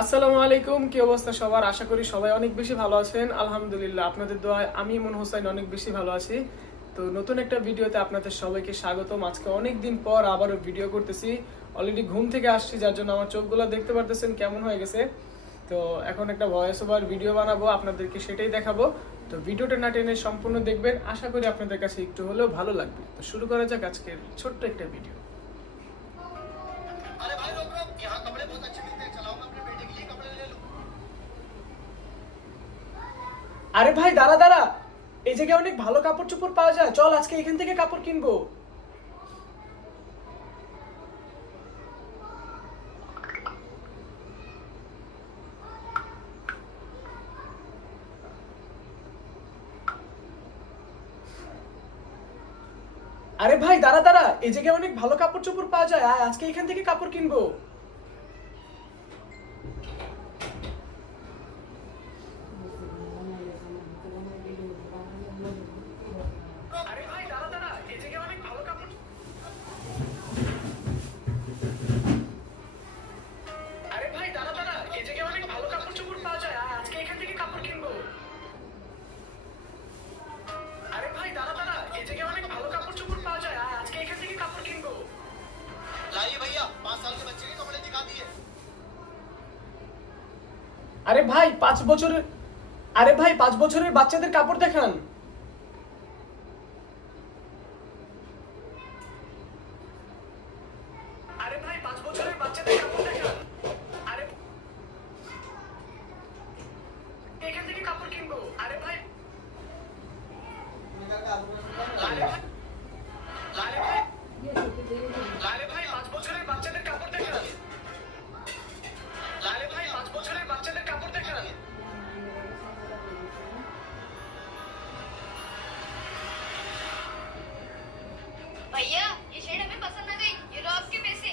আসসালামু আলাইকুম, কি অবস্থা সবার? আশা করি সবাই অনেক বেশি ভালো আছেন। আলহামদুলিল্লাহ, আপনাদের দোয়ায় আমি ইমন হোসেন অনেক বেশি ভালো আছি। তো নতুন একটা ভিডিওতে আপনাদের সবাইকে স্বাগতম। আজকে অনেকদিন পর আবারও ভিডিও করতেছি। অলরেডি ঘুম থেকে আসছি, যার জন্য আমার চোখগুলো দেখতে পারতেছেন কেমন হয়ে গেছে। তো এখন একটা ভয়েস ওভার ভিডিও বানাবো, আপনাদেরকে সেটাই দেখাবো। তো ভিডিওটা না টেনে সম্পূর্ণ দেখবেন, আশা করি আপনাদের কাছে একটু হলেও ভালো লাগবে। তো শুরু করা যাক আজকের ছোট্ট একটা ভিডিও। আরে ভাই দাঁড়া দাঁড়া, এই জায়গায় অনেক ভালো কাপড় চোপড় পাওয়া যায়, চল আজকে এখান থেকে কাপড় কিনবো। আরে ভাই দাঁড়া দাঁড়া, এই জায়গায় অনেক ভালো কাপড় চোপড় পাওয়া যায়, আয় আজকে এখান থেকে কাপড় কিনবো। আরে ভাই দাঁড়া দাঁড়া, এই জায়গায় অনেক ভালো কাপড় আরে ভাই দাঁড়া দাঁড়া, এই জায়গায় অনেক ভালো কাপড় চোপড় পাওয়া যায়, আয় আজকে এখান থেকে কাপড় কিনবো। আরে ভাই দাঁড়া দাঁড়া, এই জায়গায় অনেক ভালো কাপড় চোপড় পাওয়া যায়, আয় আজকে এখান থেকে কাপড় কিনবো। लाइए भैया 5 साल के बच्चे के कपड़े दिखा दिए। আরে ভাই 5 বছরের আরে ভাই 5 বছরের বাচ্চাদের কাপড় দেখান। আরে ভাই 5 বছরের বাচ্চাদের কাপড় দেখান। আরে এখান থেকে কাপড় কিনবো। আরে ভাই লালে ভাই লালে ভাই লালে ভাই 5 বছরের বাচ্চাদের কাপড় দেখান। লালে ভাই 5 বছরের বাচ্চাদের কাপড় দেখান। भैया ये शेड हमें पसंद आ गई, ये लो आपके पैसे।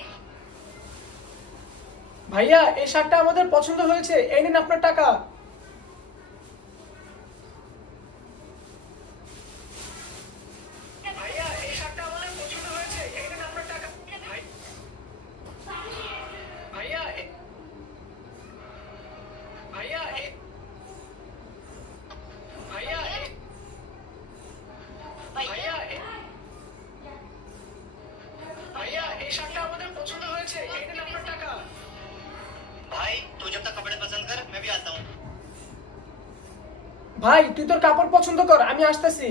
ভাইয়া এই শার্টটা আমাদের পছন্দ হয়েছে, এই নিন আপনার টাকা। ভাইয়া এই শার্টটা আমাদের পছন্দ হয়েছে, এই নিন আপনার টাকা। ভাইয়া ভাইয়া ভাইয়া ভাইয়া ভাইয়া এই শার্টটা আমাদের পছন্দ হয়েছে, এই নিন আপনার টাকা। भाई तू जब तक कपड़े पसंद कर मैं भी आता हूँ। ভাই তুই তোর কাপড় পছন্দ কর, আমি আসতেছি।